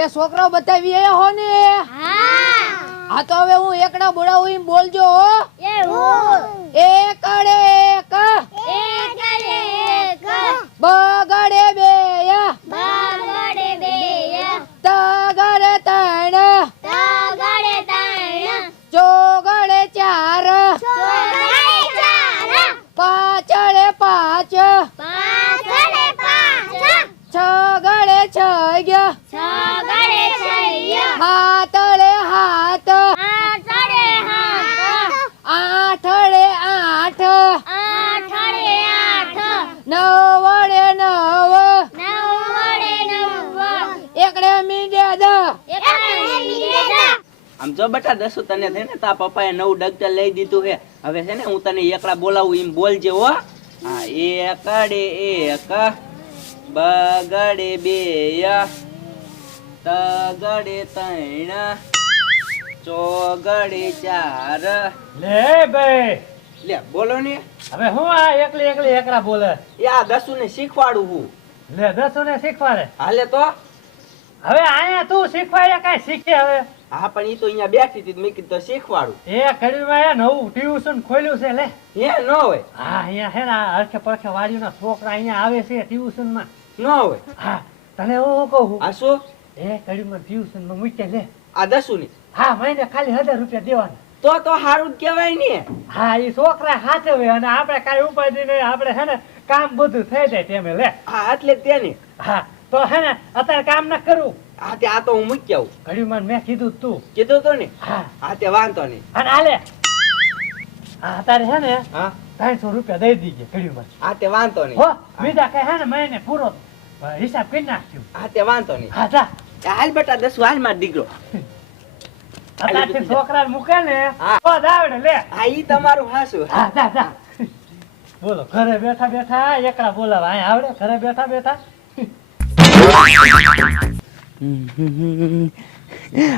એ છોકરાઓ બતાવી આયા હો ને? હા. તો હવે હું એકડા બોલાવું એમ બોલજો હો. એ હું એકડે એક. એકડે એક. બગડે બે બગડે બે તગડે ત્રણ તગડે ત્રણ ચોગડે ચાર ચોગડે ચાર પાછળે પાંચ પાછળે પાંચ છગડે છ છગડે છ હાથળે હાથ આઠડે હાથ આઠળે આઠ આઠડે આઠ નવડે નવ નવડે નવ એકડે મીંડે દ એકડે મીંડે આમ જો બેટા દસું તને છે ને તા પપ્પાએ નવું ડગતર લઈ દીધું છે. હવે છે ને હું તને એકડા બોલાવું એમ બોલજે હો. હા એકડે એક બગડે બે તગડે ત્રણ ચોગડે ચાર. લે ભાઈ. લે બોલો ને. હવે હું આ એકલી એકલી એકરા બોલે? યા આ દસું ને શીખવાડું હું. લે દસો ને શીખવાડે. હાલે તો. હવે અહીંયા તું શીખવાડે કઈ શીખે હવે? હા પણ ઈ તો અહીંયા બેઠી હતી મેં કીધું શીખવાડું. એ કડીમાં એ નવું ટ્યુશન ખોલ્યું છે લે. એ ન હોય. હા અહીંયા છે ને આ પરખે વાડીઓ ના છોકરા અહીંયા આવે છે ટ્યુશનમાં ન હોય. હા તને હું કહું? આ શું? એ કડીમાં ટ્યુશનમાં મૂકે લે. આ દસું ની? હા મહિને ખાલી હજાર રૂપિયા દેવાના. તો તો સારું કહેવાય ને. હા એ છોકરા હાચવે અને આપણે કાંઈ ઉપાધિ નહીં આપણે છે ને કામ બધું થઈ જાય તેમે લે. હા એટલે તેની હા તો હે ને અત્યારે કામ ના કરું. હા તે આ તો હું મૂકી આવું. ઘડીમાં મેં કીધું તું. કીધું તો ને? હા. હા તે વાંધો નહીં. અને આલે હા તારે હે ને હા. ત્રણસો રૂપિયા દઈ દીજે ઘડીમાં હા તે વાંધો નહીં. હો બીજા કઈ હે ને મહિને પૂરો હિસાબ કરી નાખ્યું. હા તે વાંધો નહીં. હા જા. હાલ બેટા દસ હાલ માર દીકરો. છોકરા મૂકે ને. આવડે લે. હા ઈ તમારું હાસું. હા જા જા. બોલો ઘરે બેઠા બેઠા એકલા બોલાવા આવડે ઘરે બેઠા બેઠા.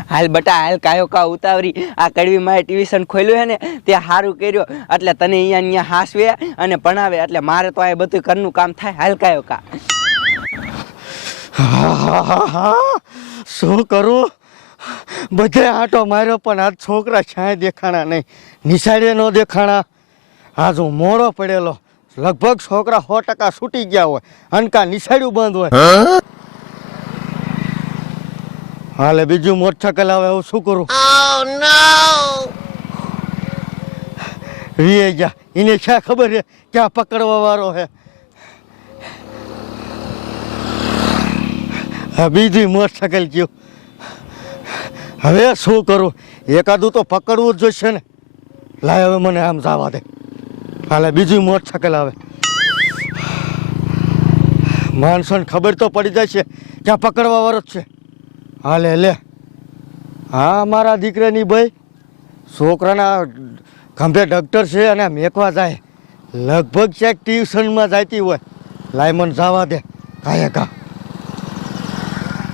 હાલ બટા હાલ કાયો કા ઉતાવરી. આ કડવી મારે ટ્યુશન ખોલ્યું હે ને તે સારું કર્યો. એટલે તને અહીંયા અહીંયા હાસવે અને ભણાવે એટલે મારે તો આ બધું ઘરનું કામ થાય. હાલ કાયો કા. શું કરું? બધે આંટો માર્યો પણ આ છોકરા છાંય દેખાણા નહીં. નિશાળે ન દેખાણા. આજ હું મોડો પડેલો. લગભગ છોકરા સો ટકા છૂટી ગયા હોય. અનકા નિશાળ્યું બંધ હોય. હાલે બીજું મોટરસાયકલ આવે હું શું કરું? વીએ જા. એને ક્યાં ખબર છે? ક્યાં પકડવા વાળો છે? બીજું મોટરસાયકલ ગયું. હવે શું કરું? એકાદું તો પકડવું જ જોઈશે ને. લાય હવે મને આમ જવા દે. હાલે બીજું મોટરસાયકલ આવે. માણસોને ખબર તો પડી જાય છે ક્યાં પકડવા વાળો જ છે? હાલે, લે. લે હા, મારા દીકરાની ભાઈ છોકરાના ખંભે ડૉક્ટર છે અને મેકવા જાય. લગભગ ચેક ટ્યુશનમાં જાતી હોય. લાયમન, જવા દે. કાંઈ કા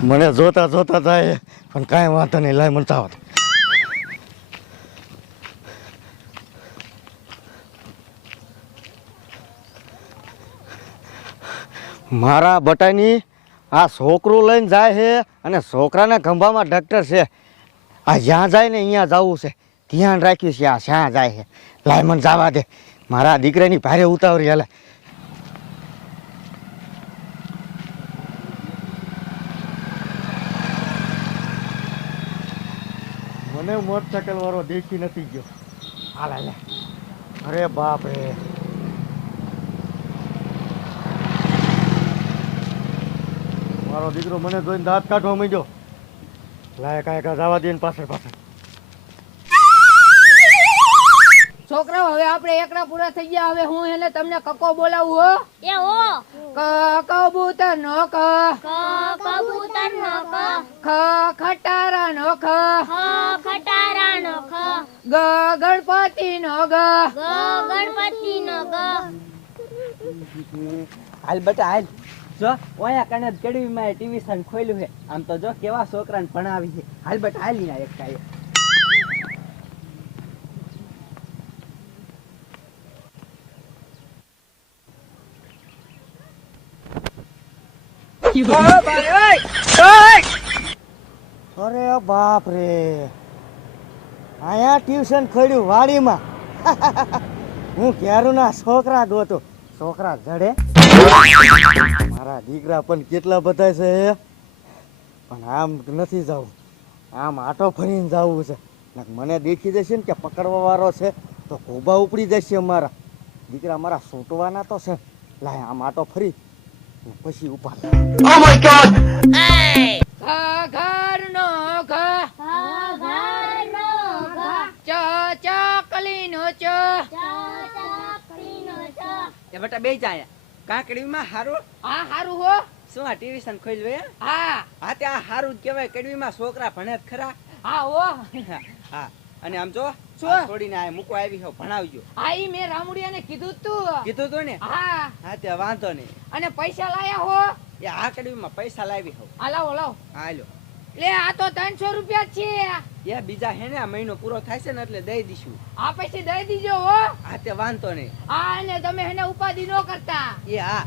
મને જોતા જોતા જાય. પણ કાંઈ વાંધો નહીં, લાયમન, જવા દે. મારા બટાની આ છોકરું લઈને જાય છે અને છોકરાના ખંભામાં ડૉક્ટર છે. આ જ્યાં જાય ને અહીંયા જવું છે. ધ્યાન રાખ્યું છે, આ શ્યાં જાય છે. લાય મને જવા દે. મારા દીકરાની ભારે ઉતાવળી હાલે. મને મોટરસાયકલ વાળો દેખી નથી ગયો. હાલ, હાલે. અરે બાપ રે મારો દીકરો મને જોઈને દાંત કાઢવા માંડ્યો. લાય કાંઈ કાંઈ જવા દે પાછળ પાછળ. છોકરાઓ હવે આપણે એકડા પૂરા થઈ ગયા. હવે હું એને તમને કકો બોલાવું હો. એ હો. ક કબૂતર નો ક. ક કબૂતર નો ક. ખ ખટારા નો ખ. ખ ખટારા નો ખ. ગ ગણપતિ નો ગ. ગ ગણપતિ નો ગ. હાલ બેટા હાલ. જો, ઓયા કણે કડવી માં સન ખોલ્યું છે આમ તો જો કેવા છોકરાને ભણાવી છે હાલ બટ હાલની એક કાંઈ બાપ રે અહીંયા ટ્યુશન ખોડ્યું વાડીમાં. હું ક્યારુના છોકરા ગોતો. છોકરા જડે. મારા દીકરા પણ કેટલા બધા છે પણ આમ નથી જવું. આમ આટો ફરીને જવું છે. મને દેખી જશે ને કે પકડવા વાળો છે તો ખોબા ઉપડી જશે મારા દીકરા મારા સૂંટવાના તો છે. લાય આમ આટો ફરી ને પછી ઉપાડ ઘ ઘર નો ઘ. ઘરનો ઘ. ચ ચકલી નો ચ. ચાકરીનો ચ એ બેટા બે જાય કાકડીમાં હારું? આ હારું હો. શું આ ટ્યુશન ખોલ્યું હે હા. હા તે આ હારું જ કહેવાય કડવીમાં છોકરા ભણે ખરા. હા હો. હા અને આમ જો છોડીને આ મૂકવા આવી હો ભણાવજો. આ ઈ મેં રામુડિયાને કીધું તું. કીધું તું ને? હા. હા તે વાંધો નહીં. અને પૈસા લાયા હો. એ આ કડવીમાં પૈસા લાવી હો. આ લાવો લાવો. હાલો લે આ તો ત્રણસો રૂપિયા છે. એ બીજા હે ને આ મહિનો પૂરો થાય છે ને એટલે દઈ દીશું આ પછી દઈ દીજો હો. આ તે વાંધો નહીં. આ ને તમે હેને ઉપાધિ નો કરતા. એ હા.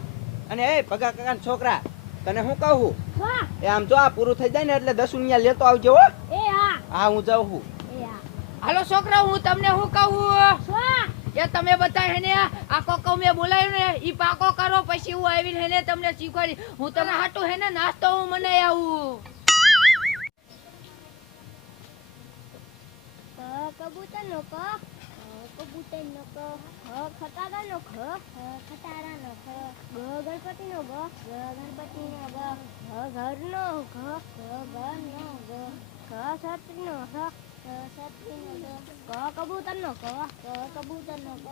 અને એ ભગા કાકા છોકરા તને હું કહું? વાહ એ આમ જો આ પૂરું થઈ જાય ને એટલે દસ અહીંયા લેતો આવજો હો. એ હા. હા હું જાઉં એ હા. હાલો છોકરા હું તમને શું કહું? કે તમે બધા હેને આ કોકો મેં બોલાવ્યું ને ઈ પાકો કરો પછી હું આવીને હેને તમને શીખવાડી હું તમને હાટું હેને નાસ્તો હું મને આવું. કબૂતરનો ક કબૂતર કબૂતરનો ક ખ ખટારાનો ખ ખ ખટારાનો ખ ગ ગણપતિનો ગ ગ ગણપતિનો ગ ઘ ઘરનો ઘ ઘ ઘરનો ગ ખ છત્રીનો છત્રીનો ગ ક કબૂતરનો ક ક કબૂતરનો ક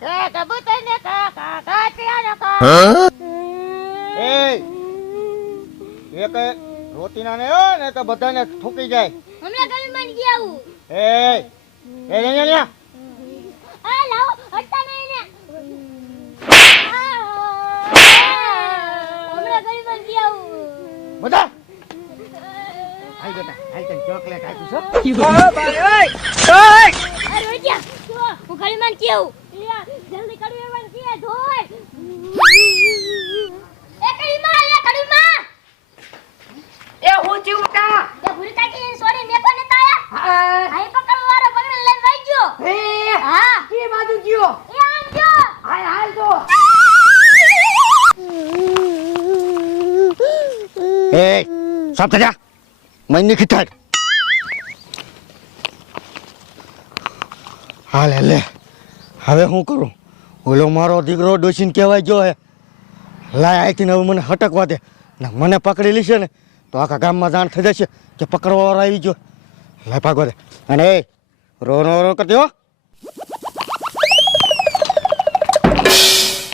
કે કબૂતર ને કા કા કાટિયાનો કા. એ એક રોટીના ને હો ને તો બધાને ઠોકી જાય. હમણાં કઈ મન ગયા હું એ લે લે લે. આ લાવો હટતા નહીં ને હમણાં મન ગયા હું બધા? હાલ બેટા હાલ તને ચોકલેટ આપ્યું છે. અરે રોટિયા જો. હું ગળીમાં કેવું યા જલ્દી કડવી માં કે ધોય એ કડીમાં એ કડીમાં એ હું ચીવટા એ ભૂરી કાકી સોરી મે કોને તાયા હા આઈ પકડવા વાળો પકડી લઈને વઈ ગયો હે હા કે બાજુ ગયો એ આમ ગયો હાલ હાલ તો એ સાફ થયા મૈની ખીચાડ હાલ લે હવે હું કરું ઓલો મારો દીકરો ડોસીને કહેવાય ગયો હે લાય અહીંથી હવે મને હટકવા દે ને મને પકડી લેશે ને તો આખા ગામમાં જાણ થઈ જશે કે પકડવા વાળો આવી ગયો લાય ભાગવા દે અને એ રો રો રો કરતી હો